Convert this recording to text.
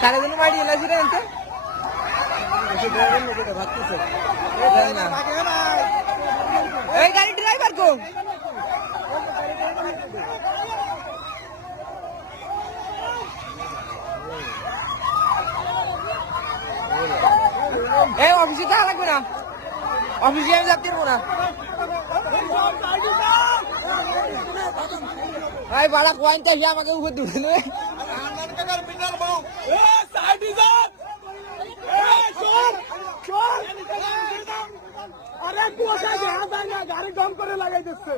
সারাদিন মারি এলাছি রে এতে এই গাড়ি ড্রাইভার কোন এই অফিসে যাওয়া লাগবে না অফিসে আমি যাতে পারবো না ভাই বাড়া পয়েন্ট চাইছে আমাকে উপর দুটো নেবে গাড়ি দম করে লাগাই দিচ্ছে